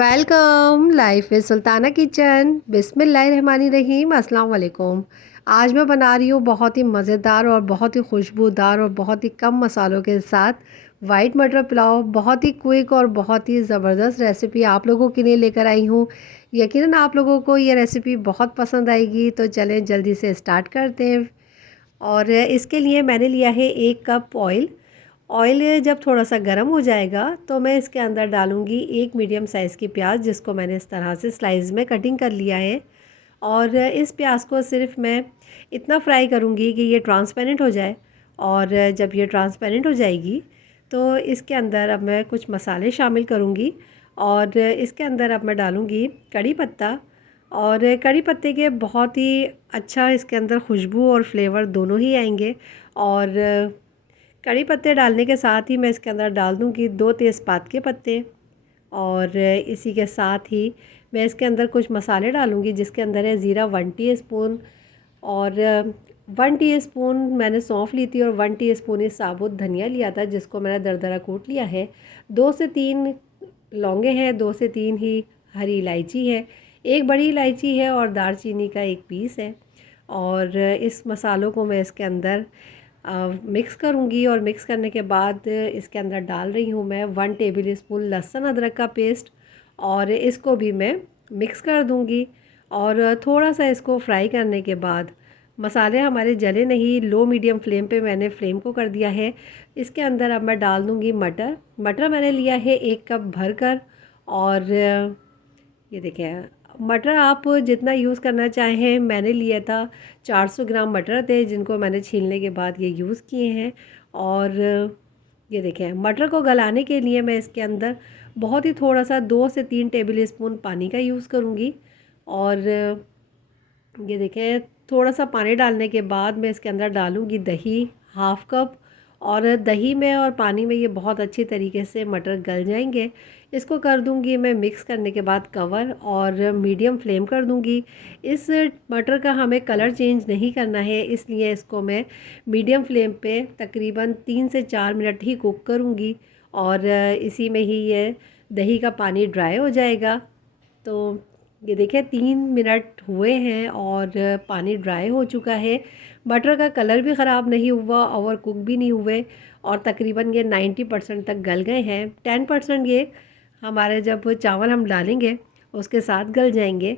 Welcome life is Sultana kitchen. बिस्मिल्लाहिर्रहमानिर्रहीम। अस्सलाम वालेकुम। आज मैं बना रही हूँ बहुत ही मज़ेदार और बहुत ही खुशबूदार और बहुत ही कम मसालों के साथ वाइट मटर पुलाव। बहुत ही क्विक और बहुत ही ज़बरदस्त रेसिपी आप लोगों के लिए लेकर आई हूँ। यकीनन आप लोगों को ये रेसिपी बहुत पसंद आएगी। तो चलें जल्दी से स्टार्ट करते हैं। और इसके लिए मैंने लिया है 1 कप ऑयल। ऑयल जब थोड़ा सा गर्म हो जाएगा तो मैं इसके अंदर डालूंगी एक मीडियम साइज़ की प्याज, जिसको मैंने इस तरह से स्लाइस में कटिंग कर लिया है। और इस प्याज को सिर्फ मैं इतना फ्राई करूंगी कि ये ट्रांसपेरेंट हो जाए। और जब ये ट्रांसपेरेंट हो जाएगी तो इसके अंदर अब मैं कुछ मसाले शामिल करूंगी। और इसके अंदर अब मैं डालूंगी कड़ी पत्ता। और कड़ी पत्ते के बहुत ही अच्छा इसके अंदर खुशबू और फ्लेवर दोनों ही आएंगे। और कड़ी पत्ते डालने के साथ ही मैं इसके अंदर डाल दूँगी 2 तेज़पात के पत्ते। और इसी के साथ ही मैं इसके अंदर कुछ मसाले डालूँगी, जिसके अंदर है ज़ीरा 1 टीस्पून। और 1 टीस्पून मैंने सौंफ ली थी और 1 टीस्पून ही साबुत धनिया लिया था, जिसको मैंने दरदरा कूट लिया है। 2 से 3 लौंगे हैं, 2 से 3 ही हरी इलायची है, एक बड़ी इलायची है और दालचीनी का एक पीस है। और इस मसालों को मैं इसके अंदर मिक्स करूँगी। और मिक्स करने के बाद इसके अंदर डाल रही हूँ मैं 1 टेबल स्पून लहसुन अदरक का पेस्ट। और इसको भी मैं मिक्स कर दूँगी। और थोड़ा सा इसको फ्राई करने के बाद मसाले हमारे जले नहीं, लो मीडियम फ्लेम पे मैंने फ्लेम को कर दिया है। इसके अंदर अब मैं डाल दूँगी मटर। मटर मैंने लिया है 1 कप भर कर। और ये देखें, मटर आप जितना यूज़ करना चाहें। मैंने लिया था 400 ग्राम मटर थे, जिनको मैंने छीलने के बाद ये यूज़ किए हैं। और ये देखें, मटर को गलाने के लिए मैं इसके अंदर बहुत ही थोड़ा सा 2 से 3 टेबल स्पून पानी का यूज़ करूँगी। और ये देखें, थोड़ा सा पानी डालने के बाद मैं इसके अंदर डालूँगी दही 1/2 कप। और दही में और पानी में ये बहुत अच्छी तरीके से मटर गल जाएंगे। इसको कर दूंगी मैं मिक्स करने के बाद कवर और मीडियम फ्लेम कर दूंगी। इस मटर का हमें कलर चेंज नहीं करना है, इसलिए इसको मैं मीडियम फ्लेम पे तकरीबन 3 से 4 मिनट ही कुक करूंगी। और इसी में ही ये दही का पानी ड्राई हो जाएगा। तो ये देखिए 3 मिनट हुए हैं और पानी ड्राई हो चुका है। मटर का कलर भी ख़राब नहीं हुआ, ओवर कुक भी नहीं हुए। और तकरीबन ये 90% तक गल गए हैं। 10% ये हमारे जब चावल हम डालेंगे उसके साथ गल जाएंगे।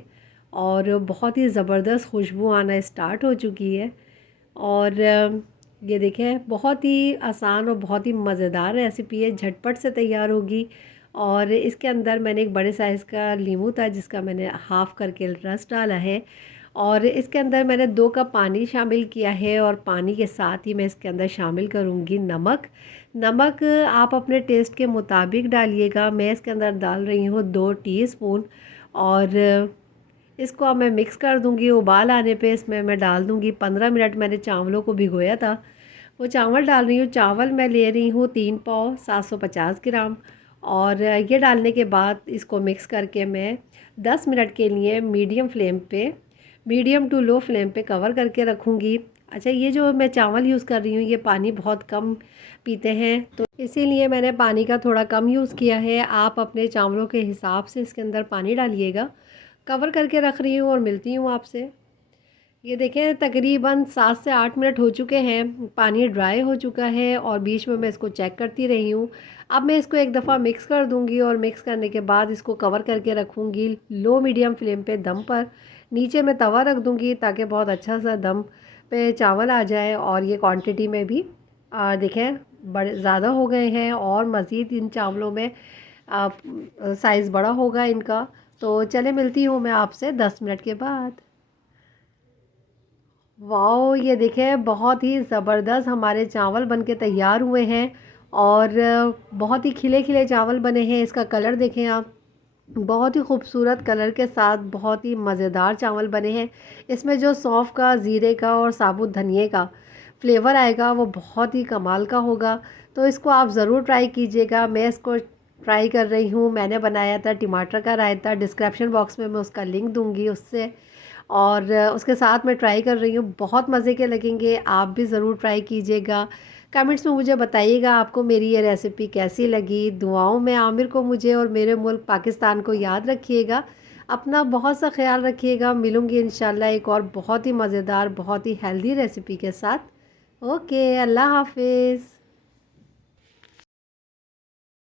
और बहुत ही ज़बरदस्त खुशबू आना स्टार्ट हो चुकी है। और ये देखें, बहुत ही आसान और बहुत ही मज़ेदार रेसिपी है, झटपट से तैयार होगी। और इसके अंदर मैंने एक बड़े साइज़ का नींबू था, जिसका मैंने हाफ़ करके रस डाला है। और इसके अंदर मैंने 2 कप पानी शामिल किया है। और पानी के साथ ही मैं इसके अंदर शामिल करूँगी नमक। नमक आप अपने टेस्ट के मुताबिक डालिएगा। मैं इसके अंदर डाल रही हूँ 2 टीस्पून। और इसको अब मैं मिक्स कर दूँगी। उबाल आने पे इसमें मैं डाल दूँगी 15 मिनट मैंने चावलों को भिगोया था, वो चावल डाल रही हूँ। चावल मैं ले रही हूँ 3 पाव 750 ग्राम। और ये डालने के बाद इसको मिक्स करके मैं 10 मिनट के लिए मीडियम टू लो फ्लेम पे कवर करके रखूँगी। अच्छा, ये जो मैं चावल यूज़ कर रही हूँ ये पानी बहुत कम पीते हैं, तो इसीलिए मैंने पानी का थोड़ा कम यूज़ किया है। आप अपने चावलों के हिसाब से इसके अंदर पानी डालिएगा। कवर करके रख रही हूँ और मिलती हूँ आपसे। ये देखें, तकरीबन 7 से 8 मिनट हो चुके हैं, पानी ड्राई हो चुका है। और बीच में मैं इसको चेक करती रही हूँ। अब मैं इसको एक दफ़ा मिक्स कर दूँगी और मिक्स करने के बाद इसको कवर करके रखूँगी लो मीडियम फ्लेम पे दम पर। नीचे मैं तवा रख दूँगी ताकि बहुत अच्छा सा दम पे चावल आ जाए। और ये क्वांटिटी में भी देखें बड़े ज़्यादा हो गए हैं और मज़ीद इन चावलों में साइज़ बड़ा होगा इनका। तो चले मिलती हूँ मैं आपसे 10 मिनट के बाद। वाओ, ये देखें, बहुत ही ज़बरदस्त हमारे चावल बनके तैयार हुए हैं। और बहुत ही खिले खिले चावल बने हैं। इसका कलर देखें आप, बहुत ही खूबसूरत कलर के साथ बहुत ही मज़ेदार चावल बने हैं। इसमें जो सौंफ का, ज़ीरे का और साबुत धनिए का फ्लेवर आएगा वो बहुत ही कमाल का होगा। तो इसको आप ज़रूर ट्राई कीजिएगा। मैं इसको ट्राई कर रही हूँ। मैंने बनाया था टमाटर का रायता, डिस्क्रिप्शन बॉक्स में मैं उसका लिंक दूँगी उससे। और उसके साथ मैं ट्राई कर रही हूँ, बहुत मज़े के लगेंगे। आप भी ज़रूर ट्राई कीजिएगा। कमेंट्स में मुझे बताइएगा आपको मेरी ये रेसिपी कैसी लगी। दुआओं में आमिर को, मुझे और मेरे मुल्क पाकिस्तान को याद रखिएगा। अपना बहुत सा ख्याल रखिएगा। मिलूँगी इंशाल्लाह एक और बहुत ही मज़ेदार, बहुत ही हेल्दी रेसिपी के साथ। ओके, अल्लाह हाफिज़।